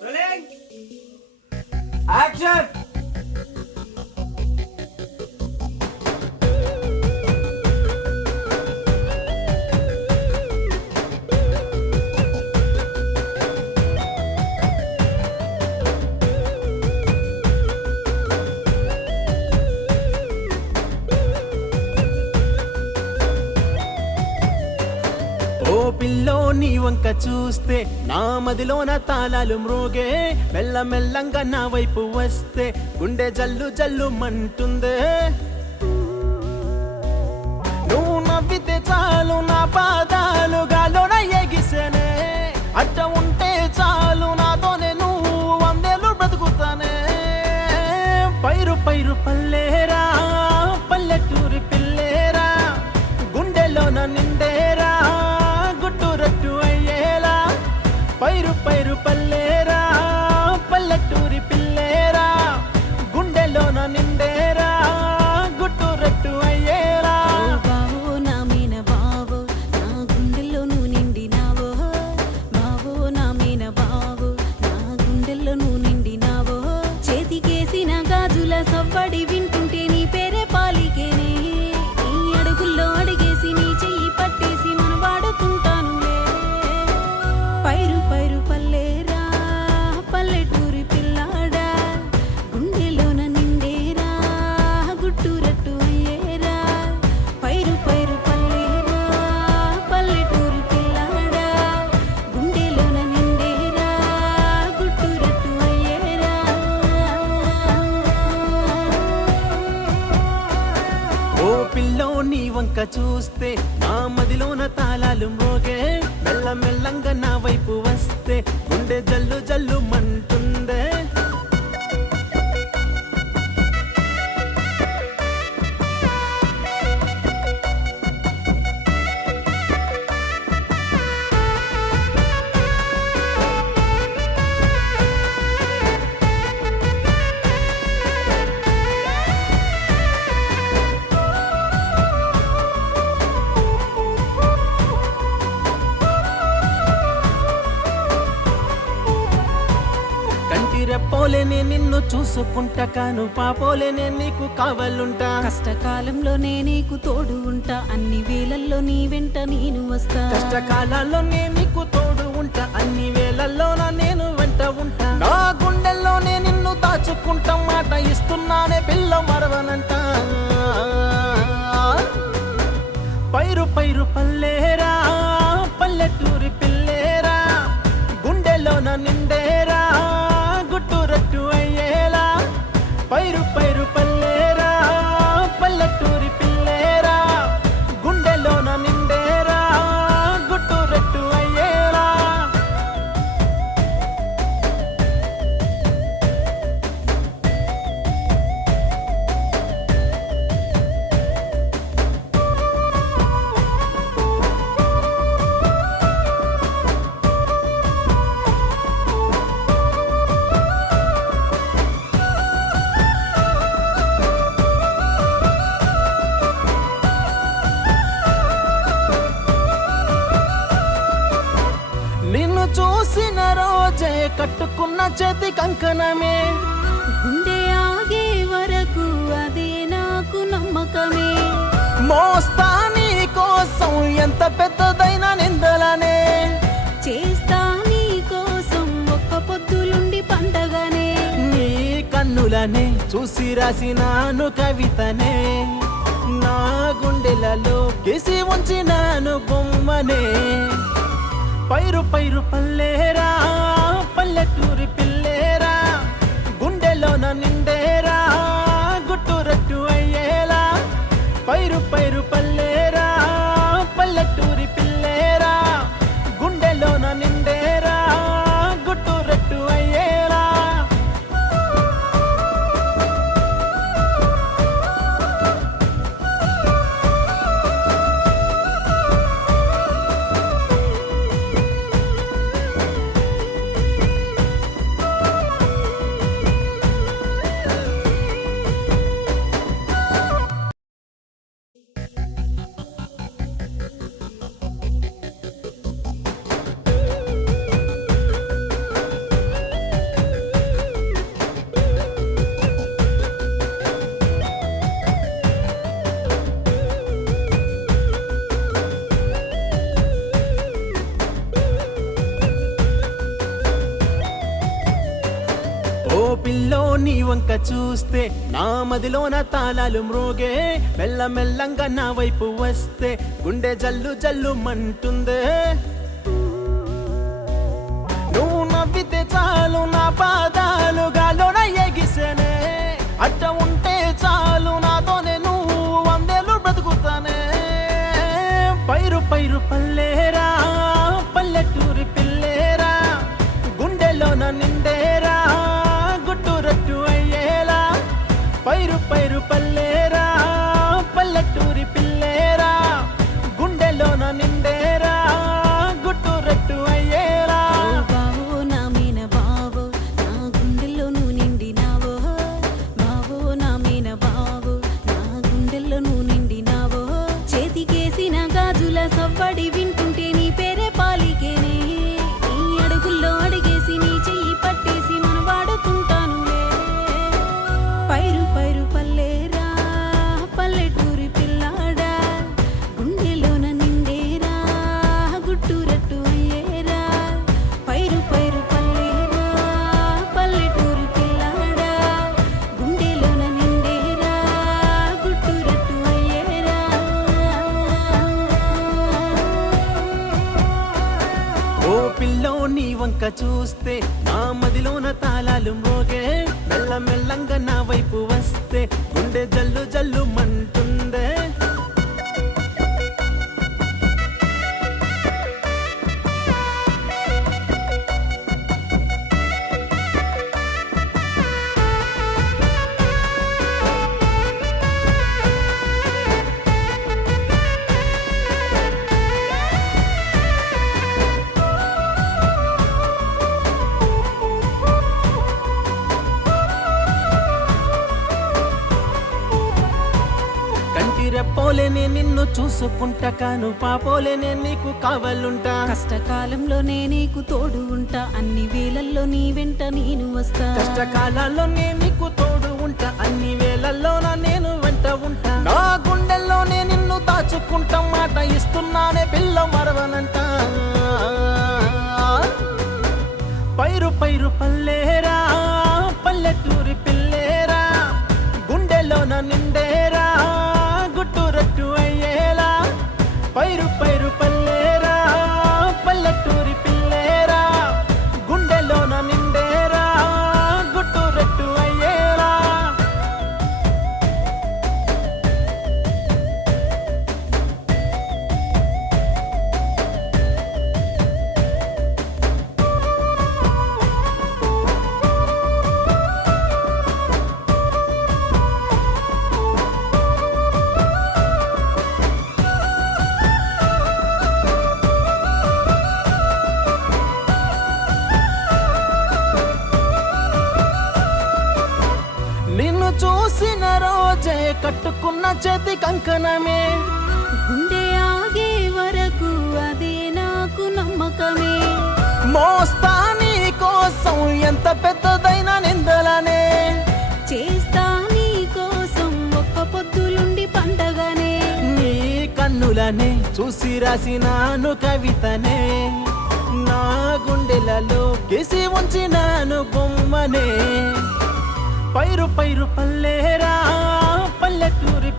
Rolling. Action. ఓ pillow నీ వంక చూస్తే నా మదిలోన తాళాలు మ్రోగే మెల్లమెల్లంగా నా వైపు వస్తే గుండె జల్లు జల్లు మంటుందే నువ్వు నవ్వితే చాలు నా పాదాలు గాలోన ఎగిసేనే అట్ట ఉంటే చాలు నాతోనే నువ్వు వందేలు బ్రతుకుతానే పైరు పైరు పల్లేరా పల్లెటూరి పిల్లేరా గుండెలోన నిండేరా గుట్టురట్టు అయ్యేలా పైరు పైరు పల్లేరా పల్లెటూరి పిల్లేరా గుండెలోన నిండేరా గుట్టురట్టు అయ్యేలా బావో నా మీన బావో నా గుండెల్లో నువ్వు నిండినావో బావో నా మీన బావో నా గుండెల్లో నువ్వు నిండినావో చేతికేసిన గాజుల సవ్వడి వింటుంటే నీ పేరే పాలికేనే నీ అడుగుల్లో అడిగేసి నీ చెయ్యి పట్టేసి మనం వాడుకుంటానులే పైరు పైరు పల్లేరా పల్లెటూరి పిల్లాడా గుండెలోన నిండేరా గుట్టురట్టు అయ్యేరా పైరు పైరు పల్లేరా పల్లెటూరి పిల్లాడా గుండెలోన నిండేరా గుట్టురట్టు అయ్యేరా ఓ పిల్లో నీ వంక చూస్తే నా మదిలోన తాళాలు మోగే మెల్లమెల్లంగా నా వైపు వస్తే గుండె జల్లు జల్లు మంటుందే కంటి రెప్పోలేనే నిన్ను చూసుకుంటా కాను పాపోలేనే నీకు కావాలంటా కష్టకాలంలోనే నీకు తోడు ఉంటా అన్ని వేళల్లో నీ వెంట నేను వస్తా కష్టకాలాల్లో నేను నీకు తోడు ఉంటా అన్ని వేళల్లోన నేను వెంట ఉంటా నా గుండెల్లోనే నిన్ను దాచుకుంటా మాట ఇస్తున్నానే పిల్ల మరవనంట పైరు పైరు పల్లేరా పల్లెటూరి పిల్లేరా గుండెలోన నిండేరా గుట్టురట్టు అయ్యేలా పైరు పైరు పల్లేరా పల్లెటూరి పిల్లేరా గుండెలోన నిండేరా గుట్టురట్టు అయ్యేలా నిన్ను చూసిన రోజే కట్టుకున్న చేతి కంకణమే గుండె ఆగే వరకు అదే నాకు నమ్మకమే మోస్తా నీ కోసం ఎంత పెద్దదైన నిందలనే చేస్తా నీ కోసం ఒక్క పొద్దులుండి పండగనే నీ కన్నులనే చూసి రాసినాను కవితనే నా గుండెలలో గీసి ఉంచినాను బొమ్మనే పైరు పైరు పల్లేరా పల్లెటూరి పిల్లేరా గుండెలోన నిండేరా గుట్టురట్టు అయ్యేలా పైరు పైరు పల్లేరా పల్లెటూరి పిల్లేరా గుండెలోన నిండేరా గుట్టురట్టు అయ్యేలా పిల్లో నీ వంక చూస్తే నా మదిలోన తాళాలు మ్రోగే మెల్లమెల్లంగా నా వైపు వస్తే గుండె జల్లు జల్లు మంటుందే నువ్వు నవ్వితే చాలు నా పాదాలు గాలోన ఎగిసేనే అడ్డ ఉంటే చాలు నాతోనే నువ్వు వందేళ్ళు బ్రతుకుతానే పైరు పైరు పల్లేరా పల్లెటూరి పిల్లేరా గుండెలోన నిండేరా గుట్టు రట్టు అయ్యేలా పైరు పైరు పల్లేరా పల్లెటూరి పిల్లేరా గుండెలోన నిండేరా గుట్టు రట్టు అయ్యేలా బావో నా మీన బావో నా గుండెల్లో నువ్వు నిండినావో బావో నా మీన బావో నా గుండెల్లో నువ్వు నిండినావో చేతికేసిన గాజుల సవ్వడి వింటుంటే నీ పేరే పాలికేనే నీ అడుగుల్లో అడిగేసి నీ చెయ్యి పట్టేసి మనం వాడుకుంటానులే పైరు పైరు పల్లేరా పల్లెటూరి పిల్లాడా గుండెలోన నిండేరా గుట్టు రట్టు అయ్యేరా పైరు పైరు పల్లేరా పల్లెటూరి పిల్లాడా గుండెలోన నిండేరా గుట్టు రట్టు అయ్యేరా ఓ పిల్లో నీ వంక చూస్తే నా మదిలోన తాళాలు మోగే మెల్లమెల్లంగా నా వైపు వస్తే గుండె జల్లు జల్లు మంటుందే కంటి రెప్పోలేనే నిన్ను చూసుకుంటా కాను పాపోలేనే నీకు కావాలుంటా కష్టకాలంలోనే నీకు తోడు ఉంటా అన్ని వేళల్లో నీ వెంట నేను వస్తా కష్టకాలాల్లోనే నీకు తోడు ఉంటా అన్ని వేళల్లోన నేను వెంట ఉంటా నా గుండెల్లోనే నిన్ను దాచుకుంటా మాట ఇస్తున్నానే పిల్ల మరవనంట పైరు పైరు పల్లేరా పల్లెటూరి పిల్లేరా గుండెలోన నిండేరా గుట్టు రట్టు అయ్యేలా పైరు పైరు పల్లేరా పల్లెటూరి పిల్లేరా గుండెలోన నిండేరా గుట్టు రట్టు అయ్యేలా నిన్ను చూసిన రోజే కట్టుకున్న చేతి కంకణమే గుండె ఆగే వరకు అదే నాకు నమ్మకమే మోస్తా నీ కోసం ఎంత పెద్దదైన నిందలనే చేస్తా నీ కోసం ఒక్క పొద్దులుండి పండగనే నీ కన్నులనే చూసి రాసినాను కవితనే నా గుండెలలో గీసి ఉంచినాను బొమ్మనే పైరు పైరు పల్లేరా పల్లెటూరి